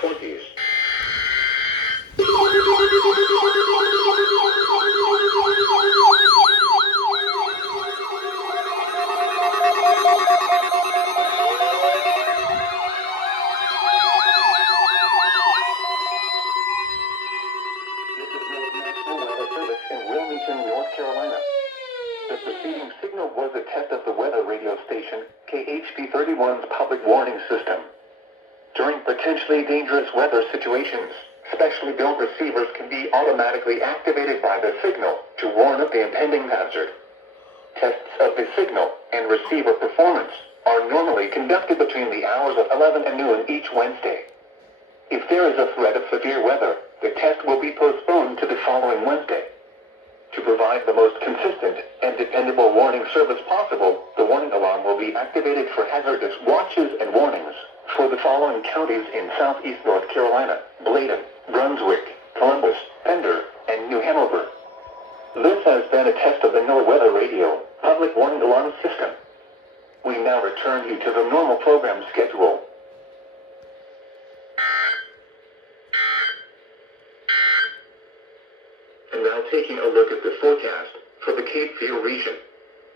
2020s. In Wilmington, North Carolina. The preceding signal was a test of the weather radio station, KHB31's public warning system. During potentially dangerous weather situations, specially built receivers can be automatically activated by the signal to warn of the impending hazard. Tests of the signal and receiver performance are normally conducted between the hours of 11 and noon each Wednesday. If there is a threat of severe weather, the test will be postponed to the following Wednesday. To provide the most consistent and dependable warning service possible, the warning alarm will be activated for hazardous watches and warnings for the following counties in southeast North Carolina: Bladen, Brunswick, Columbus, Pender, and New Hanover. This has been a test of the NOAA Weather Radio public warning alarm system. We now return you to the normal program schedule. And now taking a look at the forecast for the Cape Fear region.